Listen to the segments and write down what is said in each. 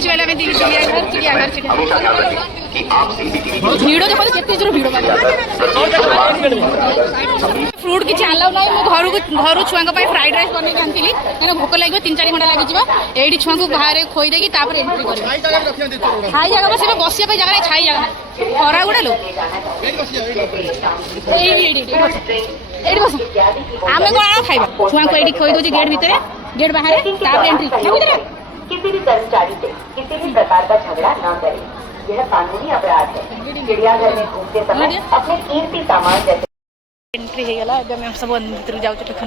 पहुंच गए मैं चिड़ियाघर भिड़ देखो केते जोर भिड़ फ्रूट किसी आलाउ ना घर घर छुआ फ्राइड राइस बन आनी क्या भोक लगे 3-4 घंटा लगे ये छुआ को बाहर खोईदेकी एंट्री कर छाई जगह बस बस जगह नहीं छाई जगह खरा गुड़ा लो बस आम कौन खाଇବା छुआ को ये खोई दे गेट भितर गेट बाहर एंट्री किसी भी कर्मचारी से किसी भी प्रकार का झगड़ा न करें, यह कानूनी अपराध है। चिड़ियाघर में घूमते समय अपने कीमती सामान जैसे एंट्री हो गला अब हम सब भीतर जाऊँ देखु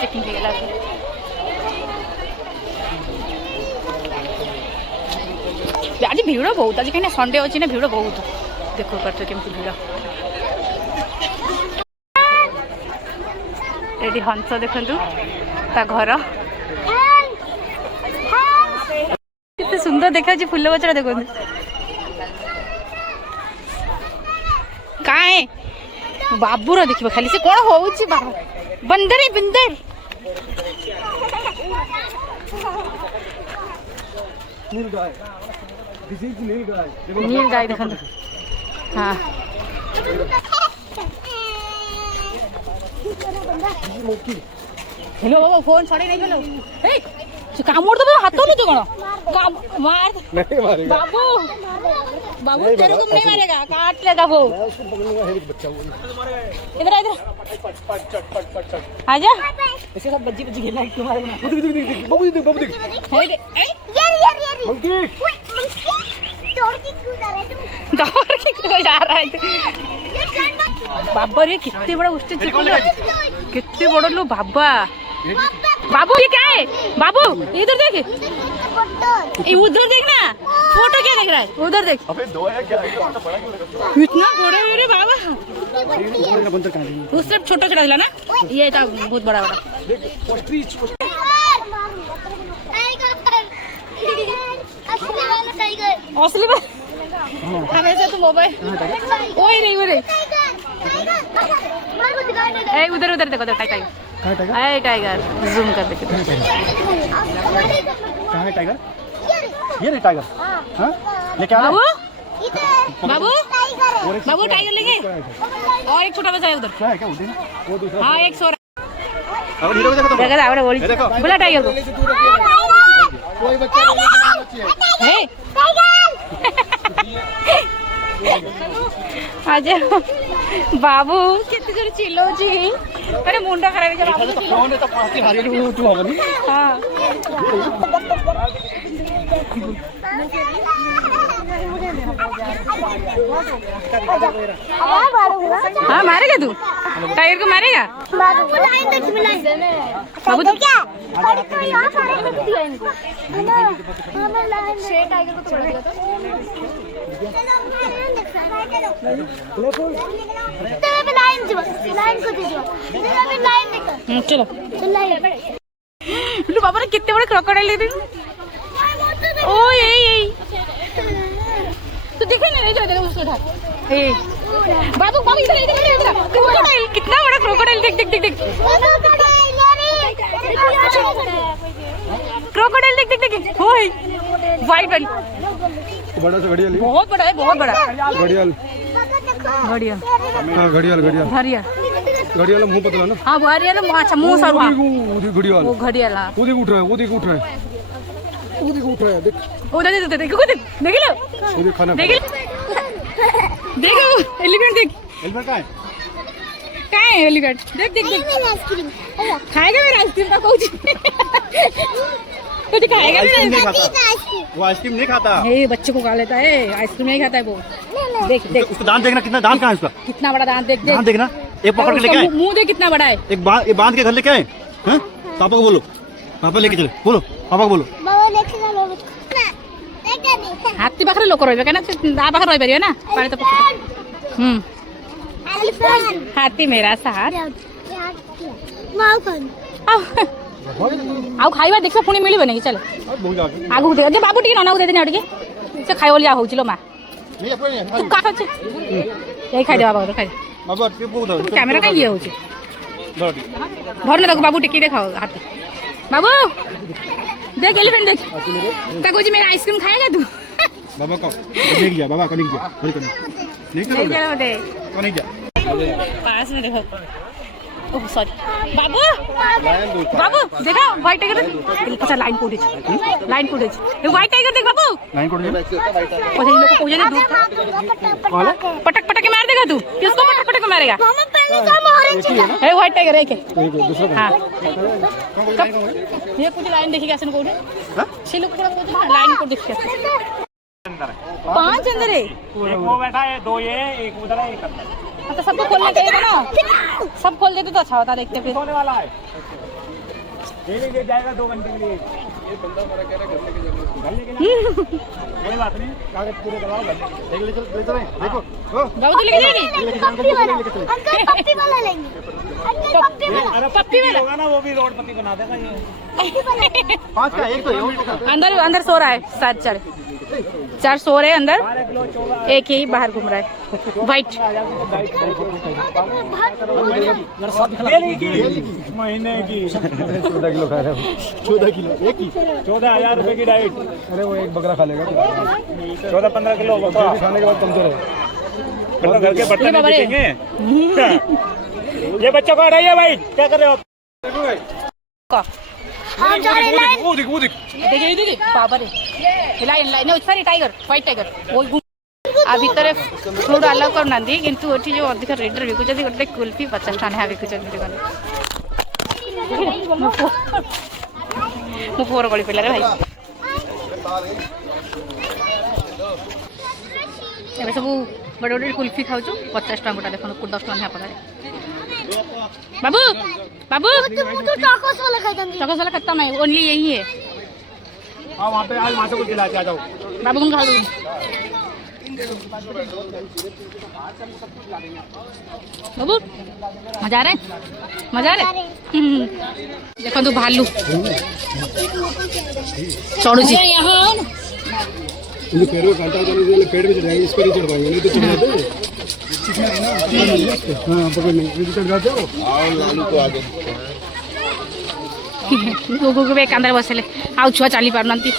चेकिंग हो गला आज भिड़ बहुत आज कहीं संडे अच्छी ना भिड़ बहुत देखो पार्थ केमती भिड़ ये हंस देखु ता घर कितने सुंदर देखा फुल गचरा देखो काए बाबूर देखिए खाली से कौन हो बंदर बंदर नील गाय देखो हाँ हेलो बाबा फोन छड़े नहीं गलो कामड़ दबे हाथ नहीं तो कौन मार नहीं मारेगा बाबू बाबू तेरे को नहीं मारेगा काट लेगा वो इधर इधर आजा ऐसे सब बज्जी बज्जी खेलना क्यों मारेगा बाबू देख यार मंकी दौड़ के क्यों जा रहा है बाबा रे कितने बड़ा उष्ट कितने बड़ा लो बाबा बाबू ये क्या है बाबू इधर देख उधर देख ना फोटो क्या देख रहा है उधर देख अबे दो है क्या इतना बड़ा है रे बाबा उस सब छोटा छोटा दिला ना ये था बहुत बड़ा बड़ा असली बात हमेशा तो मोबाइल ओए नहीं बोले ए उधर उधर देखो टाइगर अरे टाइगर जूम कर देखो कहाँ है टाइगर ये नहीं टाइगर हाँ लेके आ बाबू बाबू बाबू टाइगर लेंगे और एक छोटा बच्चा है उधर क्या है क्या उधर वो दूसरा हाँ एक सो रहा देखो बोला टाइगर को कोई बच्चा है आज बाबू केते जोर चिल्लाउची अरे मुंडा खराब हो जा बाबू फोन तो पासी हारी तू होगनी हां हाँ मारेगा तू टाइगर को मारेगा बाबू तो क्या टाइगर को छोड़ दिया चलो बाबा ने कितने बड़े क्रोकोडाइल ले ओ यही तो दिखे ना जो उसको उठा बाबू बाबू इधर इधर इधर क्रोकोडाइल कितना बड़ा क्रोकोडाइल देख देख देख देख क्रोकोडाइल देख देख देख ओए वाइट वाली बड़ा सा घड़ियाल बहुत बड़ा है बहुत बड़ा घड़ियाल घड़ियाल हां घड़ियाल घड़ियाल घड़ियाल घड़ियाल मुंह पतला ना हां घड़ियाल अच्छा मुंह सर हां वो घड़ियाल वो घड़ियाल हां वो देख उठ रहा है वो देख उठ रहा है वो देख उठ रहा है देख ओ देख देख देख लो वो देख खाना देख देखो एलिफेंट देख एलिफेंट कहां है एलिफेंट देख देख देख खाएगा मेरा आइसक्रीम का कुछ तो खाएगा नहीं वो आइसक्रीम नहीं खाता है बच्चे को खा लेता है आइसक्रीम नहीं खाता है वो देख देख उसका दांत देखना कितना दांत कहाँ है उसका कितना बड़ा दांत देख दांत देखना एक पकड़ के लेके आए मुंह देख कितना बड़ा है एक बांध के घर लेके आए हैं पापा को बोलो पापा लेके चले बोलो पापा को बोलो हाथी पाखरे लोक रहिबे केना आ पाखरे रहि परियो ना पानी तो हाथी मेरा साथ आउ खाइबा देखो पुणी मिलबे नहीं चल आगु दे जे बाबू टिके नना दे देना टिके से खाइ बोलिया होउचिलो मा तू का खाचे यही खाइ दे बाबा खाइ बाबा कैमरा का ये होउची धर ले बाबू टिके देखाओ हाथी बाबू देख एलिफेंट देख क्या कुछ मेरा आइसक्रीम खाएगा तू बाबा को लेके जा बाबा को लेके जा बड़ी करना नहीं ले चलो मत को नहीं जा पास में देखो ओह सॉरी बाबू बाबू देखा व्हाइट टाइगर अच्छा लाइन फुटेज ये व्हाइट टाइगर देख बाबू लाइन कोड और इन लोग को पूजा नहीं दूर पटक पटक के मार देगा तू किसको पटक पटक के मारेगा है व्हाइट टाइगर है के दूसरा हां ये कुछ लाइन देखी कैसे कोड हां छे लोग को लाइन कोड देख कैसे 5 अंदर है एक वो बैठा है, 2 ये, एक उधर है, एक अंदर। तो सबको खोलना चाहिए था ना सब खोल देते तो अच्छा होता देखते फिर सोने वाला है। ले जाएगा 2 घंटे के लिए। घर लेके जाओ। कोई बात नहीं, कागज पूरे करवाओ घर लेके। देखो बाबू तो लेके जाएगी अरे पप्पी होगा ना, वो भी रोड पत्ती बना देगा ये। 5 का एक तो अंदर अंदर सो रहा है 4 सो रहे हैं अंदर एक ही बाहर घूम रहा है वाइट महीने की 14 किलो खा रहा है 14 किलो एक ही 14,000 रुपए की डाइट। अरे वो एक बकरा खा लेगा 14-15 किलो खाने के बाद कमजोर है घर के बर्तन नहीं दिखेंगे। ये बच्चों को हटाइए भाई, क्या कर रहे हो? वो देख देखिए बाबा रे line line sorry tiger white tiger वो आ भितर फ्लूड अलाउ करनांदी किंतु ओठी जो अधिक रेट रे बिकुचती गोटे कुल्फी 50 टका ने बिकुचती मो फोर गली पिला रे भाई एबे सब बड़ बड़ कुल्फी खाऊ 50 टका गोटा देखो 10 टका ने पड़े बाबू बाबू चौकस वाला खत्म है ओनली यही है हाँ वहाँ पे आज माता को खिला के आ जाओ। बाबू कौन खा दो बाबू मजा आ रहा है देखो तू भालू चढ़ू जी इन्हें पैरों कांटा जाने के पेड़ में चढ़ाएंगे इस पर ही चढ़ पाएंगे नहीं तो चढ़ जाते हाँ पकड़ नहीं चढ़ जाते हो आओ लालू को आगे गोगो के अंदर बसले आउ छुआ चली पारनांती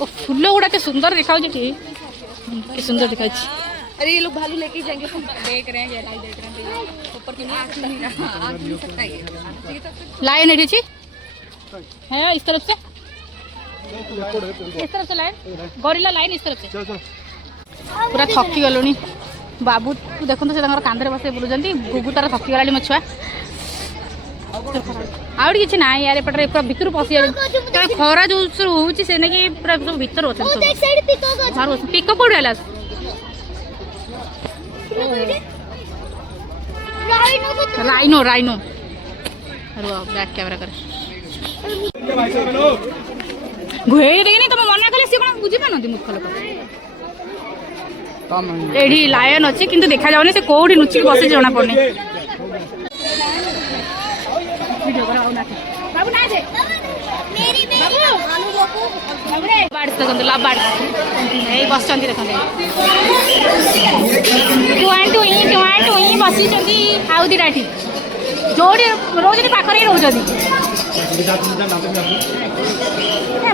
ओ फूल गुड़ा के सुंदर दिखाऊ जे कि सुंदर दिखाई अरे ये लोग भालू लेके जाएंगे देख रहे हैं ये लाइव देख रहे हैं ऊपर की नहीं आँख नहीं सकता है लाइन है ठीक है इस तरफ से लाइन गोरिल्ला लाइन इस तरफ से पूरा थकी गलुनी बाबू देखो से कांधे बस बुलूँ गुगु तार थकी गला मो छुआ आउट किसी ना यार एपटे पूरा भितर पशि खरा जो होची से कि पूरा सब भितर अच्छे पिक कौन है राइनो राइनो बैक कैमरा कर घुए देनी तुम मना कले सी कौन बुझी पारती मूर्ख लोक एठी लायन अच्छे किंतु देखा जाऊनी से कोठी नुचिक बसे जना पड़नी बस बसी आउ दिटा जो रोज पाखे ही रोज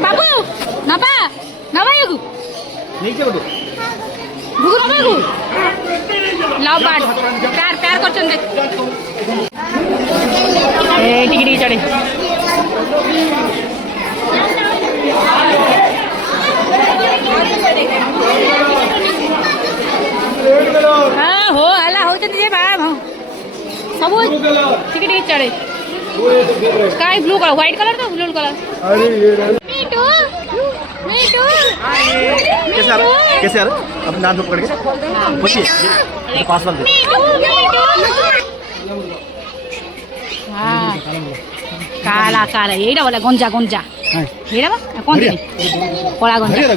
बाबू नबा नबा लव बार्ड प्यार प्यार कर चढ़े हाँ हो हला हो सब ठीक चढ़े sky blue colour white colour तो ब्लू कलर कैसे आ रहा अपने नाम से पकड़ के पूछिए पास वाले हाँ काला काला यही वाला गंजा गंजा ये कौन कला गंजा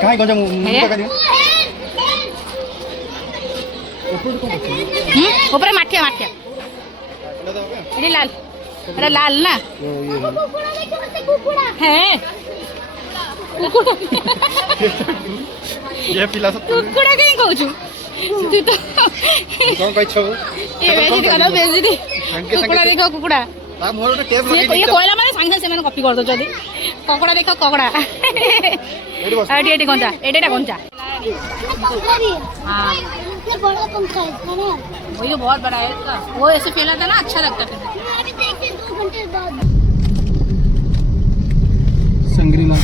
कहाँ गंजा ऊपर माठिया माठिया ये लाल अरे लाल ना है ये पिला सब कुकुड़ा कहीं कहू तू तो कौन कह छो ये बेजी देखो बेजी दी कुकुड़ा देखो कुकुड़ा आ मोर टेप ये कोयला माने सांगे से मैंने कॉपी कर दो जल्दी ककड़ा देखो ककड़ा एटी एटी कंचा एटा कंचा हाँ बड़ा पंखा है ना वही तो बहुत बड़ा है इसका वो ऐसे फैला था ना अच्छा लगता फिर अभी देखते 2 घंटे बाद संग्रीला